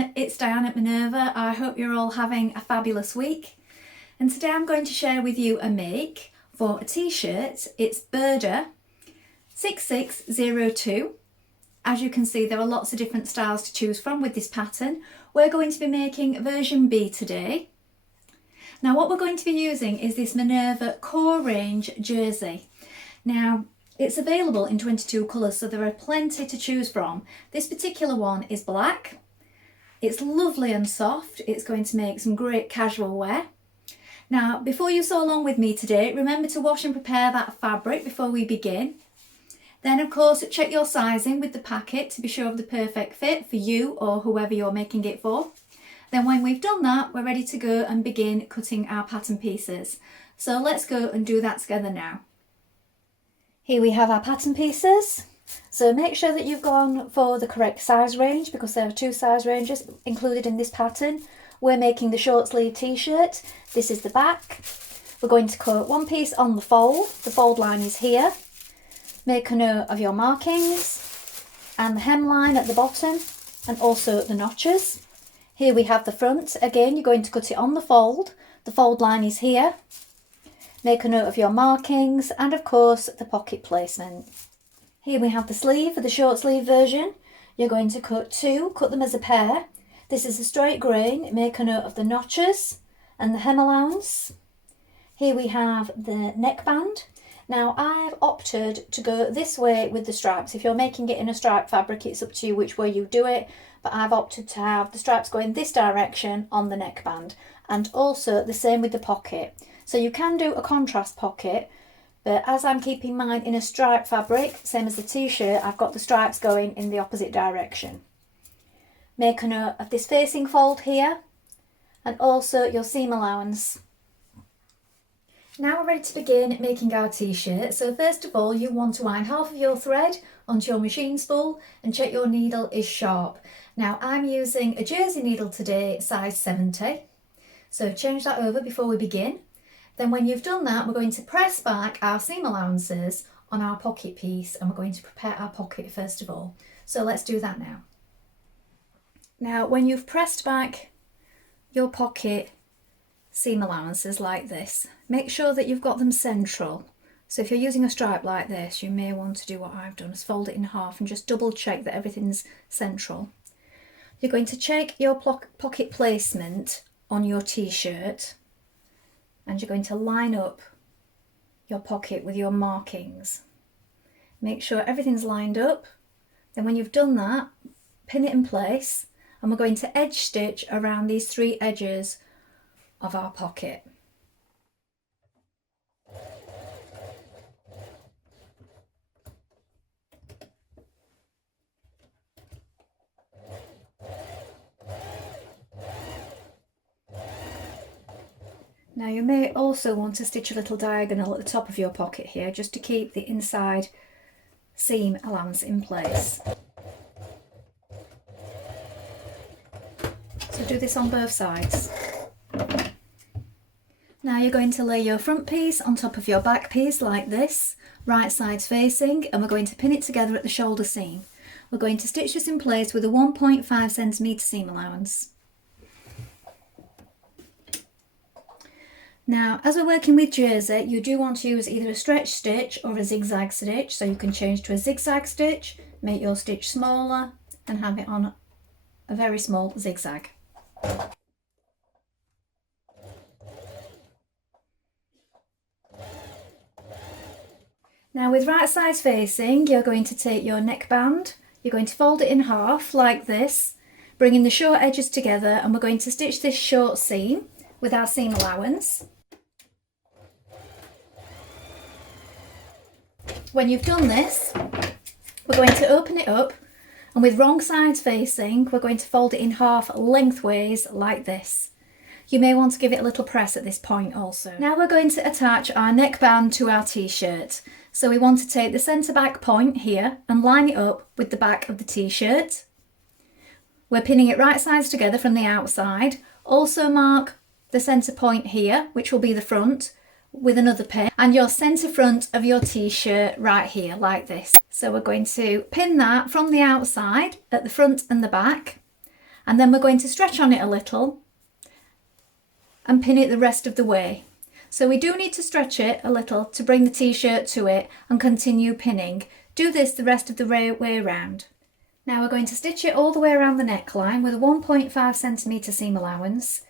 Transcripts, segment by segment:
everyone, it's Diane at Minerva. I hope you're all having a fabulous week. And today I'm going to share with you a make for a t-shirt. It's Burda 6602. As you can see, there are lots of different styles to choose from with this pattern. We're going to be making version B today. Now what we're going to be using is this Minerva core range jersey. Now it's available in 22 colours, so there are plenty to choose from. This particular one is black. It's lovely and soft. It's going to make some great casual wear. Now, before you sew along with me today, remember to wash and prepare that fabric before we begin. Then, of course, check your sizing with the packet to be sure of the perfect fit for you or whoever you're making it for. Then when we've done that, we're ready to go and begin cutting our pattern pieces. So let's go and do that together now. Here we have our pattern pieces. So make sure that you've gone for the correct size range because there are two size ranges included in this pattern. We're making the short sleeve t-shirt. This is the back. We're going to cut one piece on the fold. The fold line is here. Make a note of your markings and the hemline at the bottom and also the notches. Here we have the front. Again, you're going to cut it on the fold. The fold line is here. Make a note of your markings and of course the pocket placement. Here we have the sleeve for the short sleeve version. You're going to cut them as a pair. This is a straight grain. Make a note of the notches and the hem allowance. Here we have the neckband. Now I've opted to go this way with the stripes. If you're making it in a stripe fabric, it's up to you which way you do it, but I've opted to have the stripes going this direction on the neckband, and also the same with the pocket. So you can do a contrast pocket, but as I'm keeping mine in a stripe fabric, same as the t-shirt, I've got the stripes going in the opposite direction. Make a note of this facing fold here and also your seam allowance. Now we're ready to begin making our t-shirt. So first of all, you want to wind half of your thread onto your machine spool and check your needle is sharp. Now I'm using a jersey needle today, size 70. So change that over before we begin. Then when you've done that, we're going to press back our seam allowances on our pocket piece and we're going to prepare our pocket first of all. So let's do that now. Now when you've pressed back your pocket seam allowances like this, make sure that you've got them central. So if you're using a stripe like this, you may want to do what I've done, is fold it in half and just double check that everything's central. You're going to check your pocket placement on your t-shirt and you're going to line up your pocket with your markings. Make sure everything's lined up. Then when you've done that, pin it in place and we're going to edge stitch around these three edges of our pocket. Now you may also want to stitch a little diagonal at the top of your pocket here just to keep the inside seam allowance in place. So do this on both sides. Now you're going to lay your front piece on top of your back piece like this, right sides facing, and we're going to pin it together at the shoulder seam. We're going to stitch this in place with a 1.5 centimetre seam allowance. Now, as we're working with jersey, you do want to use either a stretch stitch or a zigzag stitch, so you can change to a zigzag stitch, make your stitch smaller and have it on a very small zigzag. Now with right sides facing, you're going to take your neckband, you're going to fold it in half like this, bringing the short edges together, and we're going to stitch this short seam with our seam allowance. When you've done this, we're going to open it up and with wrong sides facing, we're going to fold it in half lengthways like this. You may want to give it a little press at this point also. Now we're going to attach our neckband to our t-shirt. So we want to take the centre back point here and line it up with the back of the t-shirt. We're pinning it right sides together from the outside. Also mark the centre point here, which will be the front, with another pin, and your centre front of your t-shirt right here like this. So we're going to pin that from the outside at the front and the back, and then we're going to stretch on it a little and pin it the rest of the way. So we do need to stretch it a little to bring the t-shirt to it and continue pinning. Do this the rest of the way around. Now we're going to stitch it all the way around the neckline with a 1.5cm seam allowance,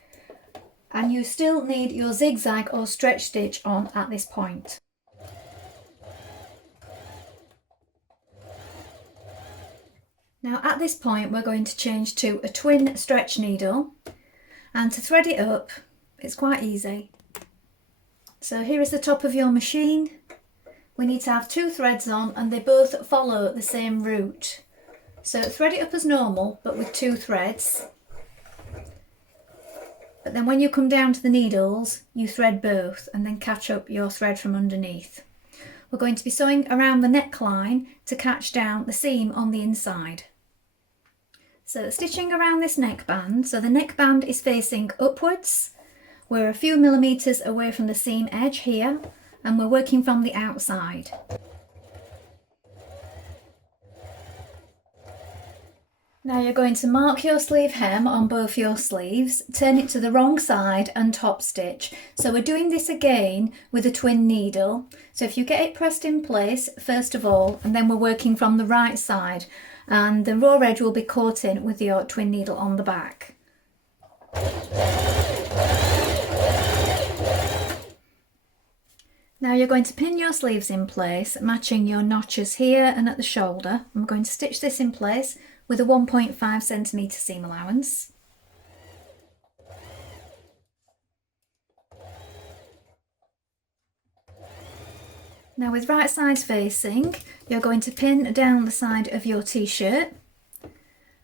and you still need your zigzag or stretch stitch on at this point. Now at this point we're going to change to a twin stretch needle, and to thread it up it's quite easy. So here is the top of your machine. We need to have 2 threads on and they both follow the same route. So thread it up as normal but with 2 threads. But then when you come down to the needles you thread both and then catch up your thread from underneath. We're going to be sewing around the neckline to catch down the seam on the inside. So stitching around this neckband, so the neckband is facing upwards. We're a few millimetres away from the seam edge here and we're working from the outside. Now you're going to mark your sleeve hem on both your sleeves, turn it to the wrong side and top stitch. So we're doing this again with a twin needle. So if you get it pressed in place first of all, and then we're working from the right side, and the raw edge will be caught in with your twin needle on the back. Now you're going to pin your sleeves in place, matching your notches here and at the shoulder. I'm going to stitch this in place with a 1.5cm seam allowance. Now with right sides facing, you're going to pin down the side of your t-shirt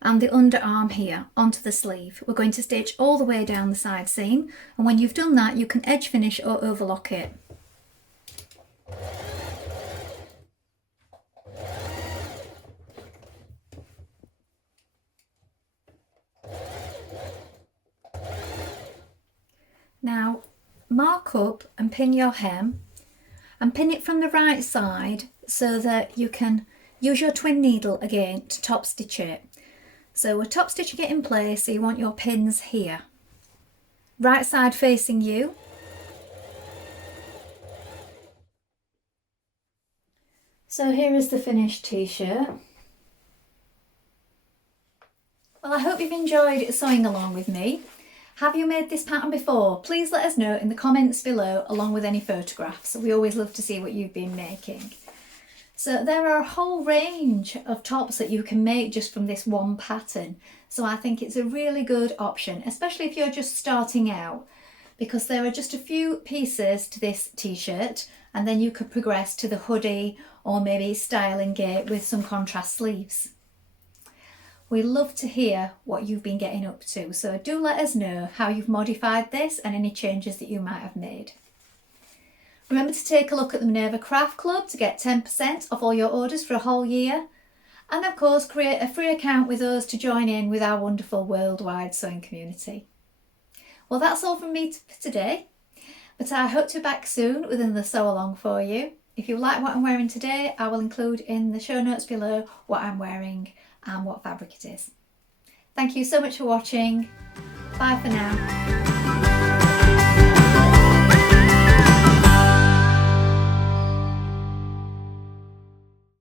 and the underarm here onto the sleeve. We're going to stitch all the way down the side seam, and when you've done that you can edge finish or overlock it. Now mark up and pin your hem and pin it from the right side so that you can use your twin needle again to top stitch it. So we're top stitching it in place, so you want your pins here. Right side facing you. So here is the finished t-shirt. Well, I hope you've enjoyed sewing along with me. Have you made this pattern before? Please let us know in the comments below along with any photographs. We always love to see what you've been making. So there are a whole range of tops that you can make just from this one pattern. So I think it's a really good option, especially if you're just starting out, because there are just a few pieces to this t-shirt and then you could progress to the hoodie or maybe styling it with some contrast sleeves. We love to hear what you've been getting up to, so do let us know how you've modified this and any changes that you might have made. Remember to take a look at the Minerva Craft Club to get 10% off all your orders for a whole year, and of course create a free account with us to join in with our wonderful worldwide sewing community. Well, that's all from me for today, but I hope to be back soon with another sew along for you. If you like what I'm wearing today, I will include in the show notes below what I'm wearing and what fabric it is. Thank you so much for watching. Bye for now.